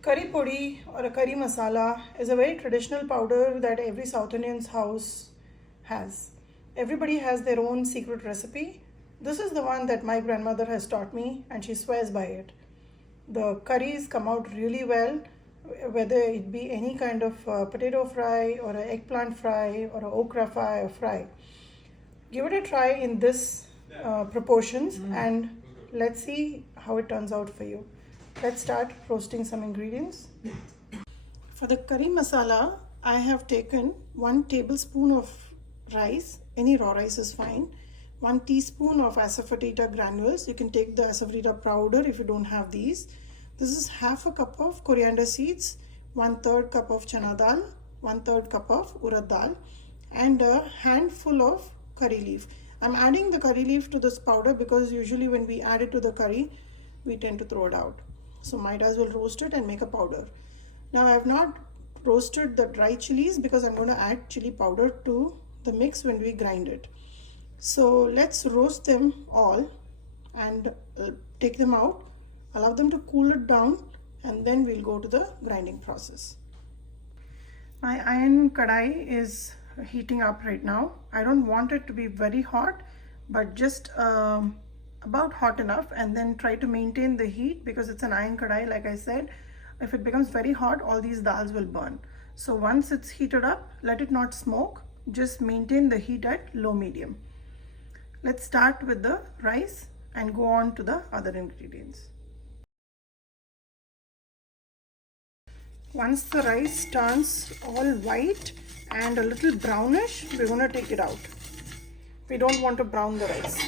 Curry podi or a curry masala is a very traditional powder that every South Indian's house has. Everybody has their own secret recipe. This is the one that my grandmother has taught me and she swears by it. The curries come out really well, whether it be any kind of potato fry or an eggplant fry or an okra fry. Give it a try in this proportions and let's see how it turns out for you. Let's start roasting some ingredients. For the curry masala, I have taken 1 tablespoon of rice, any raw rice is fine, 1 teaspoon of asafoetida granules. You can take the asafoetida powder if you don't have these. This is half a cup of coriander seeds, 1/3 cup of chana dal, 1/3 cup of urad dal, and a handful of curry leaf. I'm adding the curry leaf to this powder because usually when we add it to the curry, we tend to throw it out. So might as well roast it and make a powder. Now I have not roasted the dry chilies because I'm going to add chili powder to the mix when we grind it. So let's roast them all and take them out, allow them to cool it down, and then we'll go to the grinding process. My iron kadai is heating up right now. I don't want it to be very hot, but just about hot enough, and then try to maintain the heat because it's an iron kadai. Like I said, if it becomes very hot, all these dals will burn. So once it's heated up, let it not smoke, just maintain the heat at low medium. Let's start with the rice and go on to the other ingredients. Once the rice turns all white and a little brownish, we're going to take it out. We don't want to brown the rice.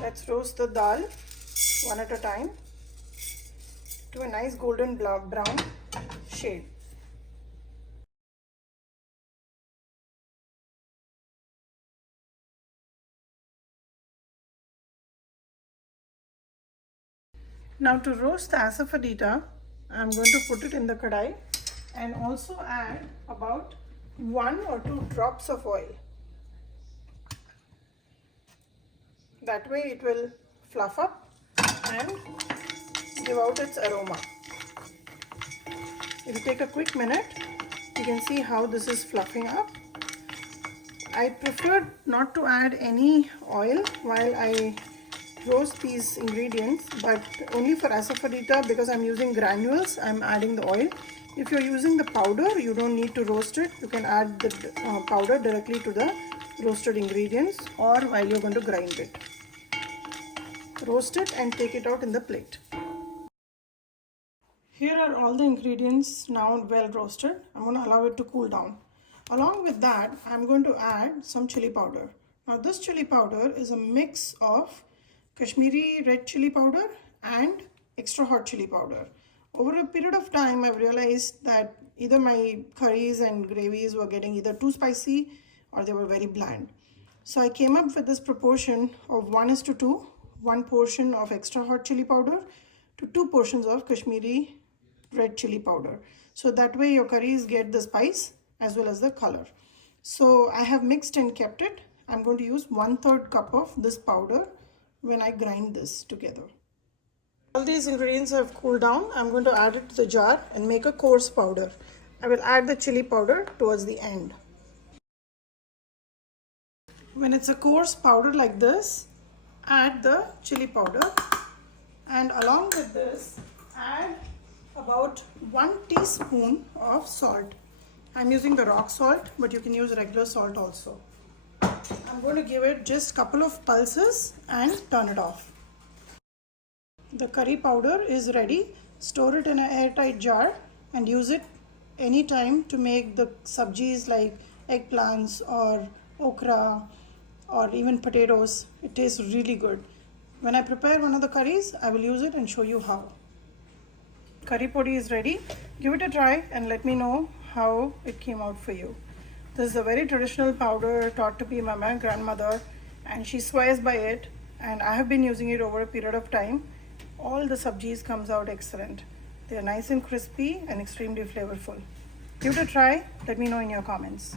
Let's roast the dal one at a time to a nice golden brown shade. Now to roast the asafoetida, I'm going to put it in the kadai and also add about 1 or 2 drops of oil. That way it will fluff up and give out its aroma. If you take a quick minute, you can see how this is fluffing up. I prefer not to add any oil while I roast these ingredients, but only for asafoetida because I'm using granules, I'm adding the oil. If you're using the powder, you don't need to roast it. You can add the powder directly to the roasted ingredients or while you're going to grind it. Roast it and take it out in the plate. Here are all the ingredients now well roasted. I'm going to allow it to cool down. Along with that, I'm going to add some chili powder. Now this chili powder is a mix of Kashmiri red chili powder and extra hot chili powder. Over a period of time, I've realized that either my curries and gravies were getting either too spicy or they were very bland. So I came up with this proportion of 1:2, 1 portion of extra hot chili powder to 2 portions of Kashmiri red chili powder. So that way your curries get the spice as well as the color. So I have mixed and kept it. I'm going to use 1/3 cup of this powder when I grind this together. All these ingredients have cooled down. I'm going to add it to the jar and make a coarse powder. I will add the chili powder towards the end. When it's a coarse powder like this, add the chili powder, and along with this, add about 1 teaspoon of salt. I'm using the rock salt, but you can use regular salt also. I'm going to give it just a couple of pulses and turn it off. The curry powder is ready. Store it in an airtight jar and use it anytime to make the sabjis like eggplants or okra or even potatoes. It tastes really good. When I prepare one of the curries, I will use it and show you how. Curry podi is ready. Give it a try and let me know how it came out for you. This is a very traditional powder taught to me by my grandmother, and she swears by it, and I have been using it over a period of time. All the sabjis comes out excellent. They are nice and crispy and extremely flavorful. Give it a try. Let me know in your comments.